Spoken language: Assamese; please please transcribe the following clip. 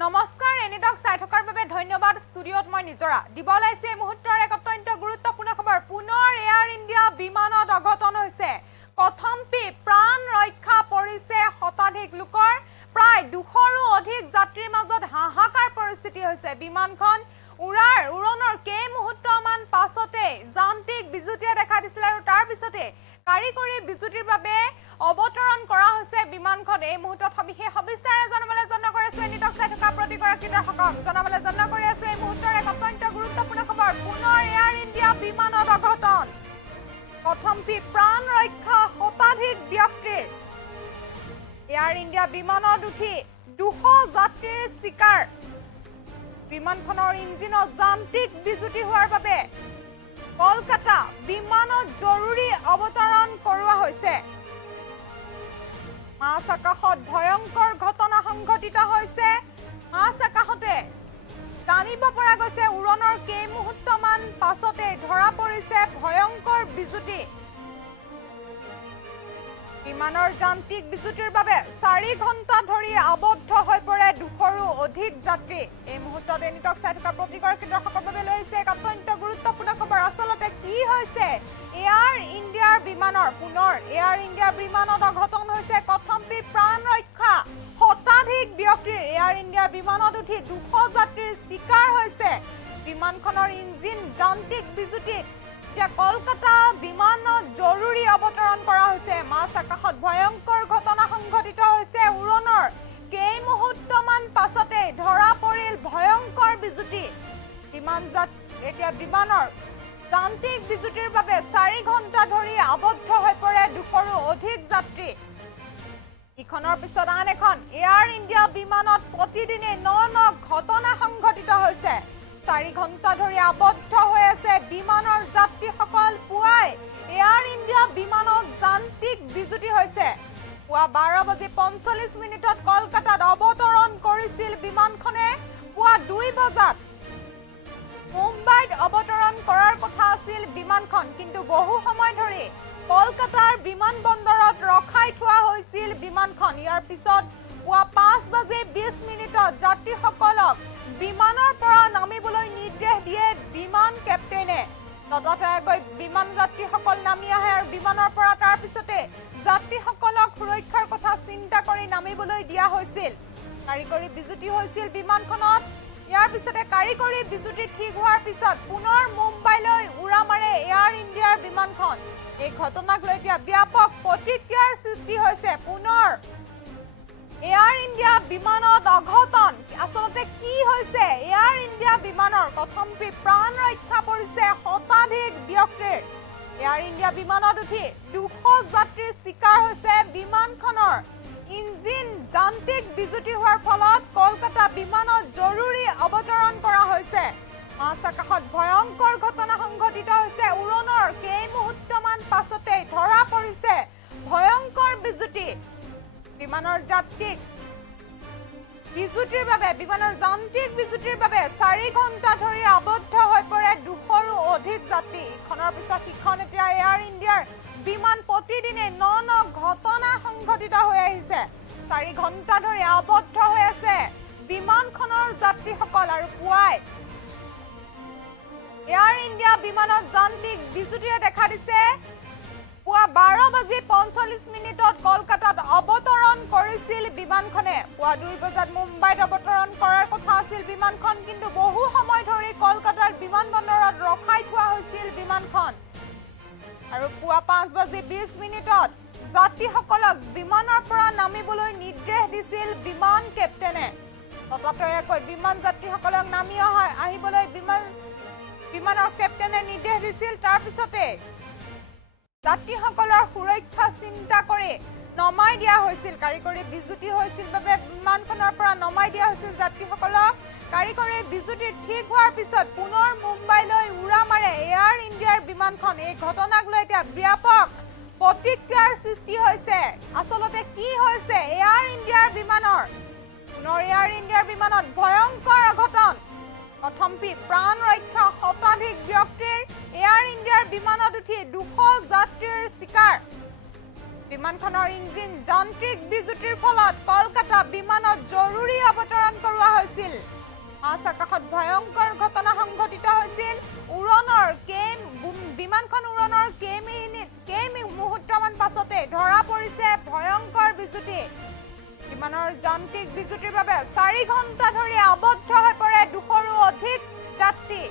নমস্কাৰ এনিটক চাই থকাৰ বাবে ধন্যবাদ ষ্টুডিঅত মই নিজৰা দিব লাইছে মুহূৰ্তৰ এক অত্যন্ত গুৰুত্বপূৰ্ণ খবৰ পুনৰ এয়াৰ ইণ্ডিয়া বিমানত অঘটন হৈছে কথম্পি প্ৰাণ ৰক্ষা পৰিছে শতাধিক লোকৰ প্ৰায় 200ৰো অধিক যাত্ৰীৰ মাজত হাহাকাৰ পৰিস্থিতি হৈছে বিমানখন উৰণৰ কেই মুহূৰ্তমান পাছতে যান্ত্ৰিক বিজুতিয়ে দেখা দিছিল আৰু তাৰ পিছতে কাৰিকৰী বিজুতিৰ বাবে অৱতৰণ কৰা হৈছে বিমানখন এই মুহূৰ্তত সবিস্তাৰে জানিবলৈ যত্ন কৰিছো এনিটক চাই থকা প্ৰতিগৰাকী দৰ্শকক জানিবলৈ যত্ন কৰি আছো এই মুহূৰ্তৰ এক অত্যন্ত গুৰুত্বপূৰ্ণ খবৰ পুনৰ এয়াৰ ইণ্ডিয়া বিমানত অঘটন কথম্পি প্ৰাণ ৰক্ষা শতাধিক ব্যক্তিৰ এয়াৰ ইণ্ডিয়া বিমানত উঠি 200 যাত্ৰীৰ শিকাৰ বিমানখনৰ ইঞ্জিনত যান্ত্ৰিক বিজুতি হোৱাৰ বাবে কলকাতা বিমানত জৰুৰী অৱতৰণ কৰোৱা হৈছে মাছ আকাশত ভয়ংকৰ ঘটনা সংঘটিত হৈছে মাছ আকাশতে জানিব পৰা গৈছে উৰণৰ কেই মুহূৰ্তমান পাছতে ধৰা পৰিছে ভয়ংকৰ বিজুতি বিমানৰ যান্ত্ৰিক বিজুতিৰ বাবে 4 ঘণ্টা ধৰি আবদ্ধ হৈ পৰে 200ৰো অধিক যাত্ৰী এই মুহূৰ্তত এনিটক চাই থকা প্ৰতিগৰাকী দৰ্শকৰ বাবে লৈছে এক অত্যন্ত গুৰুত্বপূৰ্ণ খবৰ আচলতে কি হৈছে এয়াৰ ইণ্ডিয়াৰ বিমানৰ পুনৰ এয়াৰ ইণ্ডিয়াৰ বিমানত অঘটন হৈছে কথম্পি প্ৰাণ ৰক্ষা শতাধিক ব্যক্তিৰ এয়াৰ ইণ্ডিয়াৰ বিমানত উঠি 200 যাত্ৰীৰ শিকাৰ হৈছে বিমানখনৰ ইঞ্জিন যান্ত্ৰিক বিজুতিত কলকাতা বিমানত জৰুৰী অৱতৰণ কৰা হৈছে মাছ আকাশত ভয়ংকৰ ঘটনা সংঘটিত হৈছে উৰণৰ কেই মুহূৰ্তমান পাছতে ধৰা পৰিল ভয়ংকৰ বিজুতি বিমানৰ যান্ত্ৰিক বিজুতিৰ বাবে 4 ঘণ্টা ধৰি আবদ্ধ হৈ পৰে 200ৰো অধিক যাত্ৰী ইখনৰ পিছত আন এখন এয়াৰ ইণ্ডিয়া বিমানত প্ৰতিদিনে ন ঘটনা সংঘটিত হৈছে 4 ঘণ্টা ধৰি আবদ্ধ হৈ আছে বিমানৰ যাত্ৰীসকল পুৱাই এয়াৰ ইণ্ডিয়া বিমানত যান্ত্ৰিক বিজুতি হৈছে পুৱা 12:45 কলকাতাত অৱতৰণ কৰিছিল বিমানখনে পুৱা 2 বজাত মুম্বাইত অৱতৰণ কৰাৰ কথা আছিল বিমানখন কিন্তু বহু সময় ধৰি কলকাতাৰ বিমানবন্দৰত ৰখাই থোৱা হৈছিল বিমানখন ইয়াৰ পিছত পুৱা 5:20 যাত্ৰীসকলক বিমানৰ পৰা নামিবলৈ নিৰ্দেশ দিয়ে বিমান কেপ্টেইনে তততাকৈ বিমান যাত্ৰীসকল নামি আহে আৰু বিমানৰ পৰা তাৰ পিছতে যাত্ৰীসকলক সুৰক্ষাৰ কথা চিন্তা কৰি নামিবলৈ দিয়া হৈছিল কাৰিকৰী বিজুতি হৈছিল বিমানখনত ইয়াৰ পিছতে কাৰিকৰী বিজুতি ঠিক হোৱাৰ পিছত পুনৰ মুম্বাইলৈ উৰা মাৰে এয়াৰ ইণ্ডিয়াৰ বিমানখন এই ঘটনাক লৈ এতিয়া ব্যাপক প্ৰতিক্ৰিয়াৰ সৃষ্টি হৈছে পুনৰ এয়াৰ ইণ্ডিয়া বিমানত অঘটন আচলতে কি হৈছে এয়াৰ ইণ্ডিয়া বিমানৰ কথম্পি প্ৰাণ ৰক্ষা পৰিছে শতাধিক ব্যক্তিৰ এয়াৰ ইণ্ডিয়া বিমানত উঠি 200 যাত্ৰীৰ শিকাৰ হৈছে বিমানখনৰ ইঞ্জিন যান্ত্ৰিক বিজুতি হোৱাৰ ফলত কলকাতা বিমানত জৰুৰী অৱতৰণ কৰা হৈছে মাছ আকাশত ভয়ংকৰ ঘটনা সংঘটিত হৈছে উৰণৰ কেই মুহূৰ্তমান পাছতে ধৰা পৰিছে ভয়ংকৰ বিজুতি বিমানৰ যান্ত্ৰিক বিজুতিৰ বাবে 4 ঘণ্টা ধৰি আবদ্ধ হৈ পৰে 200ৰো অধিক যাত্ৰী ইখনৰ পিছত সিখন এতিয়া এয়াৰ ইণ্ডিয়াৰ বিমান প্ৰতিদিনে ন ঘটনা সংঘটিত হৈ আহিছে 4 ঘণ্টা ধৰি আবদ্ধ হৈ আছে বিমানখনৰ যাত্ৰীসকল আৰু পুৱাই এয়াৰ ইণ্ডিয়া বিমানত যান্ত্ৰিক বিজুতিয়ে দেখা দিছে পুৱা 12:45 কলকাতাত অৱতৰণ কৰিছিল বিমানখনে পুৱা 2 বজাত মুম্বাইত অৱতৰণ কৰাৰ কথা আছিল বিমানখন কিন্তু বহু সময় ধৰি কলকাতাৰ বিমানবন্দৰত ৰখাই থোৱা হৈছিল বিমানখন আৰু পুৱা 5:20 যাত্ৰীসকলক বিমানৰ পৰা নামিবলৈ নিৰ্দেশ দিছিল বিমান কেপ্টেইনে ততাতৈয়াকৈ বিমান যাত্ৰীসকলক নামি আহিবলৈ বিমানৰ কেপ্টেইনে নিৰ্দেশ দিছিল তাৰ পিছতে যাত্ৰীসকলৰ সুৰক্ষা চিন্তা কৰি নমাই দিয়া হৈছিল কাৰিকৰী বিজুতি হৈছিল বাবে বিমানখনৰ পৰা নমাই দিয়া হৈছিল যাত্ৰীসকলক কাৰিকৰী বিজুতি ঠিক হোৱাৰ পিছত পুনৰ মুম্বাইলৈ উৰা মাৰে এয়াৰ ইণ্ডিয়াৰ বিমানখন এই ঘটনাক লৈ এতিয়া ব্যাপক প্ৰতিক্ৰিয়াৰ সৃষ্টি হৈছে আচলতে কি হৈছে এয়াৰ ইণ্ডিয়াৰ বিমানৰ পুনৰ এয়াৰ ইণ্ডিয়াৰ বিমানত ভয়ংকৰ অঘটন কথম্পি প্ৰাণ ৰক্ষা শতাধিক ব্যক্তিৰ এয়াৰ ইণ্ডিয়াৰ বিমানত উঠি 200 যাত্ৰীৰ শিকাৰ বিমানখনৰ ইঞ্জিন যান্ত্ৰিক বিজুতিৰ ফলত কলকাতা বিমানত জৰুৰী অৱতৰণ কৰোৱা হৈছে মাছ আকাশত ভয়ংকৰ ঘটনা সংঘটিত হৈছিল উৰণৰ বিমানখন উৰণৰ কেই মুহূৰ্তমান পাছতে ধৰা পৰিছে ভয়ংকৰ বিজুতি বিমানৰ যান্ত্ৰিক বিজুতিৰ বাবে 4 ঘণ্টা ধৰি আবদ্ধ হৈ পৰে 200ৰো অধিক যাত্ৰী